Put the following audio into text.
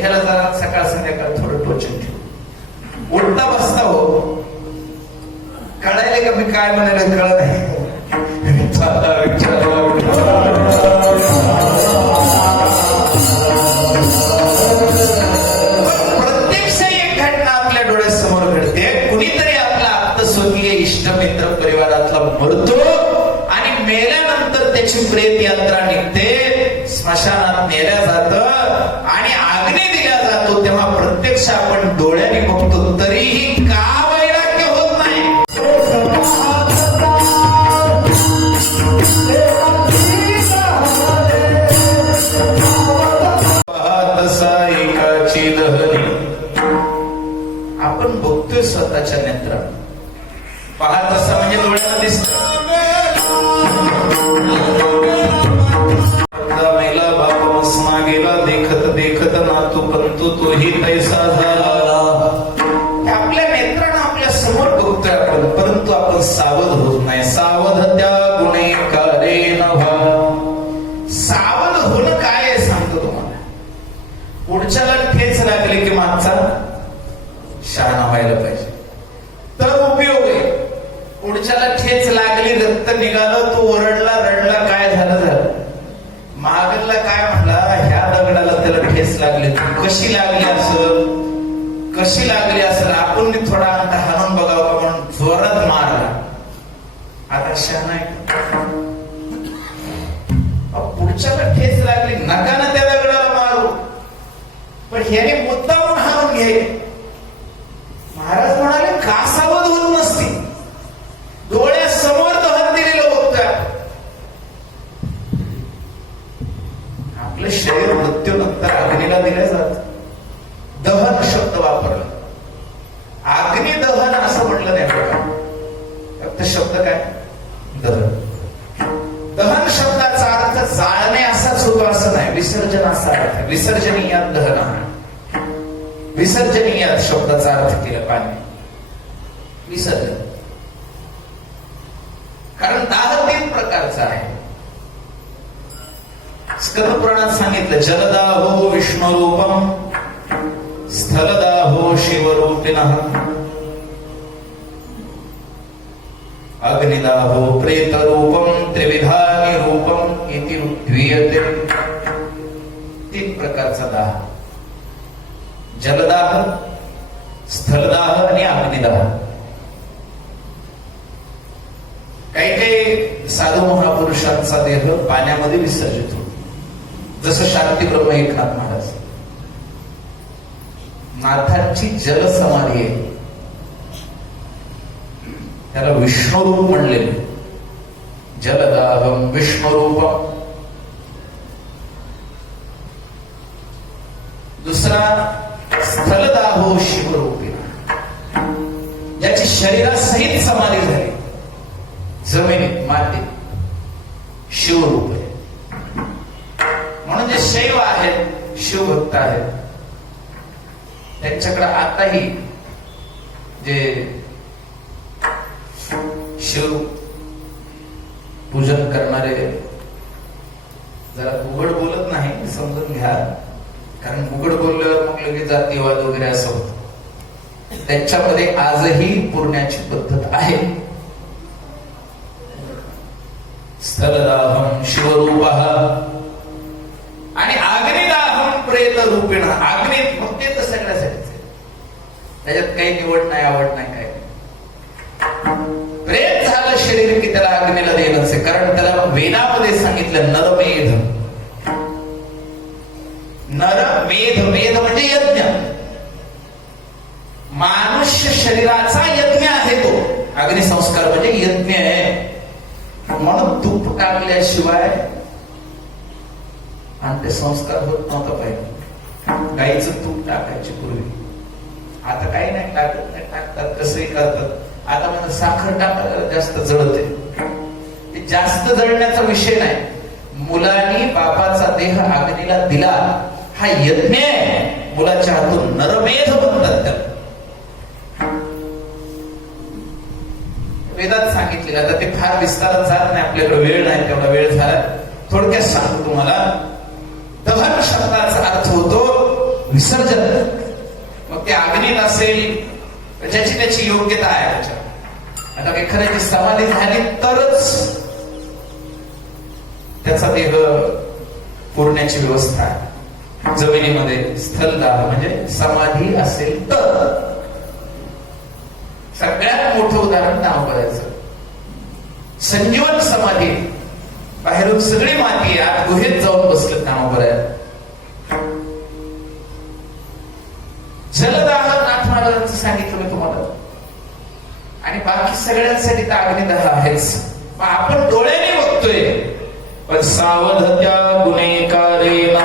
ह्याला जरा सकाळ संध्याकाळ थोडं टोचून ठेव. उठता बसता हो. कळायले का मी काय म्हणायला कळत नाही. प्रत्यक्ष एक घटना आपल्या डोळ्यासमोर घडते. कुणीतरी आपला आप्तस्वर्गीय इष्टमित्र परिवारातला मरतो आणि मेल्यानंतर त्याची प्रेत यात्रा निघते. स्मशानाला नेल्या जात आणि आग्ने दिल्या जातो तेव्हा प्रत्यक्ष आपण डोळ्याने बघतो तरीही का वैराग्य होत नाही? आपण बघतोय स्वतःच्या नेत्रात. आपण सावध होत नाही. सावध त्या गुणे करे सावध होणं काय सांगतो तुम्हाला. पुढच्याला ठेच लागले की मागचा शहाणा व्हायला पाहिजे. तर उपयोग आहे. पुढच्याला ठेच लागली रक्त निघालं तो ओरडला रडला काय झालं झालं. मागला काय म्हणला ह्या दगडाला त्याला ठेच लागली. कशी लागली असल? कशी लागली असेल? आपण थोडा अंत आता आहे पुढच्याला ठेच लागली. नका ना त्या दगडाला मारू. पण ह्याने मुद्दामून हाणून घे महाराज म्हणाले का सावध होत नसते. डोळ्यासमोर दहन दिलेलं बघतोय आपलं शरीर मृत्यूनंतर अग्नीला दिलं जात. दहन शब्द वापरला. विसर्जन असा अर्थ. विसर्जनीयात दहन. आहे विसर्जनीय शब्दाचा अर्थ केला पाणी. विसर्जन. कारण दाह तीन प्रकारचा आहे. स्कंदपुराणात सांगितलं जलदाहो विष्णुरूपम स्थलदाहो शिवरूपिण. अग्निदाहो प्रेतरूपम त्रिविधानी रूपम इति द्वियते प्रकारचा दाह जलदाह स्थलदाह आणि अग्निदाह. काही काही साधू महापुरुषांचा देह पाण्यामध्ये विसर्जित होतो. जसं शांती ब्रह्म एकनाथ महाराज. नाथांची जलसमाधी आहे. त्याला विष्णुरूप म्हणले जलदाहम विष्णुरूपम. दुसरा स्थलदाहो शिवरूपी याची शरीरासहित समाधी झाली. जमिनीत माती शिवरूप आहे म्हणून जे शैव आहेत शिवभक्त आहेत त्यांच्याकडे आताही जे शिव पूजन करणारे जरा उघड बोलत नाही समजून घ्या. कारण उघड बोलल्यावर मग लगेच जातीवाद वगैरे असं होत. त्यांच्यामध्ये आजही पुरण्याची पद्धत आहे. स्थलदाहम शिवरूप. आणि अग्निदाहम प्रेत रूपेण अग्नि फक्त ते तर सगळ्यासाठीच त्याच्यात काही निवड नाही आवड नाही काय प्रेत झालं शरीर की त्याला अग्नीला देणंच कारण त्याला वेदामध्ये सांगितलं नरमेध नर वेद म्हणजे यज्ञ. मानुष्य शरीराचा यज्ञ आहे तो. अग्निसंस्कार म्हणजे यज्ञ आहे. म्हणून तूप टाकल्याशिवाय आणि ते संस्कार होत नव्हता पाहिजे. गाईचं तूप टाकायची पूर्वी. आता काही नाही टाकत नाही टाकतात कसंही करतात. आता म्हणजे साखर टाकायला जास्त जळते. ते जास्त जळण्याचा विषय नाही. मुलांनी बापाचा देह अग्नीला दिला. हा यज्ञ आहे मुलाच्या हातून नरमेध म्हणतात त्याला वेदात सांगितले आता ते फार विस्तारात जात नाही आपल्याकडे वेळ नाही तेवढा वेळ झाला. थोडक्यात सांगतो तुम्हाला. दहन शब्दाचा अर्थ होतो विसर्जन. मग ते अग्नीत असेल ज्याची त्याची योग्यता आहे त्याच्यात. आता एखाद्याची समाधी झाली तरच त्याचा देह पुरण्याची व्यवस्था आहे. जमिनीमध्ये स्थलदाह म्हणजे समाधी असेल तर. सगळ्यात मोठं उदाहरण नाव करायचं संजीवन समाधी. बाहेरून सगळी माती आत गुहेत जाऊन बसलं नाव करायला जलदाह नाथ महाराजांचं सांगितलं मी तुम्हाला. आणि बाकी सगळ्यांसाठी तर अग्निदाह आहेच. आपण डोळ्याने बघतोय. पण सावध त्या गुन्हेकारे न